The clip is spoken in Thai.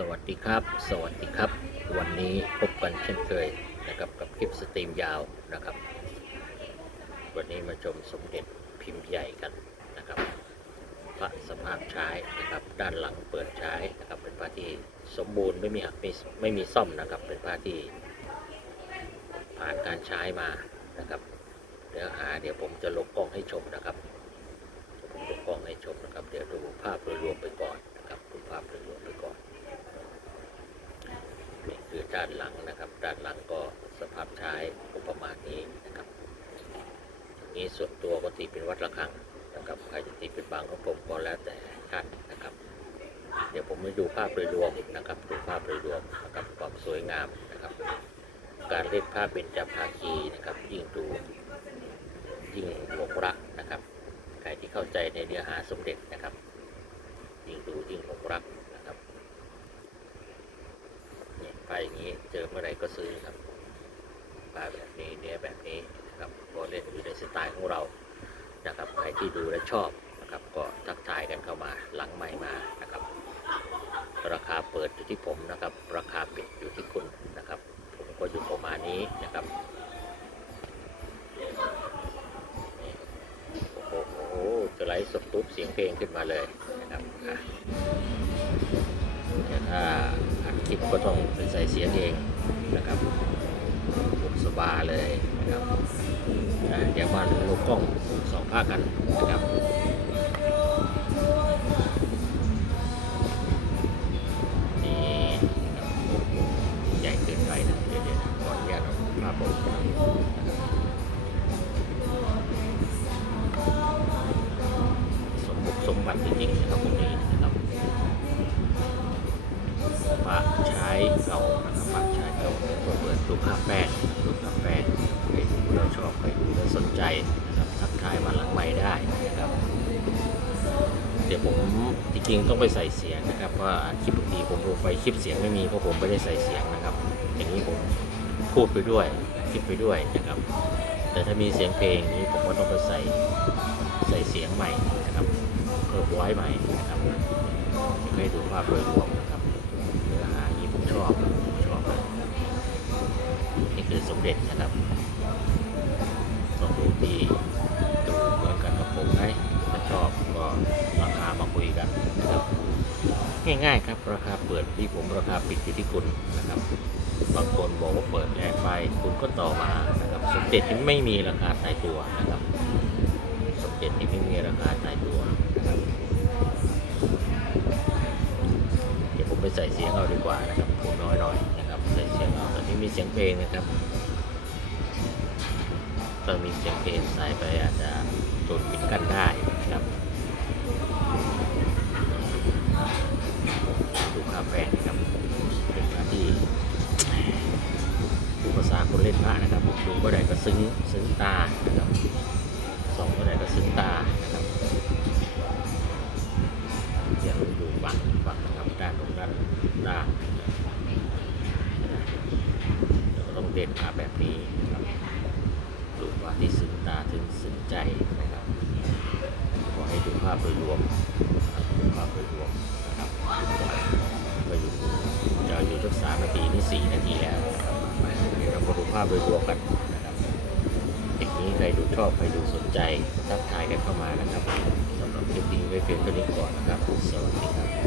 สวัสดีครับ สวัสดีครับ วันนี้พบกันเช่นเคยนะครับกับคลิปสตรีมยาวนะครับ วันนี้มาชมสมเด็จพิมพ์ใหญ่กันนะครับ พระสภาพใช้นะครับ ด้านหลังเปิดใช้นะครับ เป็นพระที่สมบูรณ์ไม่มีหักไม่ไม่มีซ่อมนะครับ เป็นพระที่ผ่านการใช้มานะครับ เดี๋ยวหาเดี๋ยวผมจะลงกล้องให้ชมนะครับผมลงกล้องให้ชมนะครับ เดี๋ยวดูภาพโดยรวมไปก่อนนะครับดูภาพโดยรวมไปก่อน นี่คือ ด้านหลังนะครับ ด้านหลังก็สภาพใช้ประมาณนี้นะครับนี้ส่วนตัวก็ตีเป็นวัดระฆังนะครับใครจะตีเป็นบางก็ผมก็แล้วแต่ท่านนะครับ เดี๋ยวผมไปดูภาพโดยรวมนะครับดูภาพโดยรวมนะครับความสวยงามนะครับ การเล่นภาพเป็นจับภาคีนะครับ ยิ่งดูยิ่งหลงรักนะครับใครที่เข้าใจในเนื้อหาสมเด็จนะครับ ยิ่งดูยิ่งหลงรักนะครับ ไปอย่างนี้เจอเมื่อไรก็ซื้อครับปลาแบบนี้เนื้อแบบนี้นะครับก็เล่นอยู่ในสไตล์ของเรานะครับใครที่ดูและชอบนะครับก็ทักทายกันเข้ามาหลังใหม่มานะครับ ราคาเปิดอยู่ที่ผมนะครับ ราคาปิดอยู่ที่คุณนะครับ ผมก็อยู่ประมาณนี้นะครับโอ้โหโอ้โหจะไลฟ์สดปุ๊บเสียงเพลงขึ้นมาเลยนะครับ ก็ต้องเปใส่เสียงเองนะครับสบายเลยนะครับเดี๋ยวมาลงกล้องสองภาคกันนะครับ เก่านะครับพระใช้เก่าตัวเปิดดูภาพแป้งดูภาพแป้งใครดูแล้วชอบใครดูแล้วสนใจนะครับทักทายมาหลังใหม่ได้นะครับ เดี๋ยวผมจริงๆต้องไปใส่เสียงนะครับว่าคลิปบางทีผมลงไปคลิปเสียงไม่มีเพราะผมไม่ได้ใส่เสียงนะครับ อย่างนี้ผมพูดไปด้วยคลิปไปด้วยนะครับ แต่ถ้ามีเสียงเพลงนี้ผมก็ต้องไปใส่ใส่เสียงใหม่นะครับเพิ่มไว้ใหม่นะครับให้ดูภาพโดยรวมนะครับ เด็จนะครับต้องดูที่ดูเหมือนกันกับผมไหมถ้าชอบก็ราคามาคุยกันนะครับง่ายๆครับราคาเปิดที่ผมราคาปิดอยู่ที่คุณนะครับบางคนบอกว่าเปิดแอร์ไฟคุณก็ต่อมานะครับสมเด็จนี่ไม่มีราคาตายตัวนะครับสมเด็จนี่ไม่มีราคาตายตัวนะครับเดี๋ยวผมไปใส่เสียงเอาดีกว่านะครับพูดน้อยหน่อยนะครับใส่เสียงเอาตอนนี้มีเสียงเพลงนะครับ เรามีเสียงเพลงใส่ไปอาจจะจุดปิดกั้นได้นะครับดูคาแฟนะครับเป็นพระที่ดูภาษาคนเล่นพระนะครับดูก็ได้ก็ซึ้งซึ้งตานะครับ ถึงซึ้งใจนะครับขอให้ดูภาพโดยรวมดูภาพโดยรวมนะครับไปอยู่จะอยู่สักสามนาทีนี่สี่นาทีแล้วนะครับเดี๋ยวเรามาดูภาพโดยรวมกันนะครับอย่างนี้ใครดูชอบใครดูสนใจทักทายกันเข้ามานะครับสำหรับคลิปนี้ไว้เพียงเท่านี้ก่อนนะครับสวัสดีครับ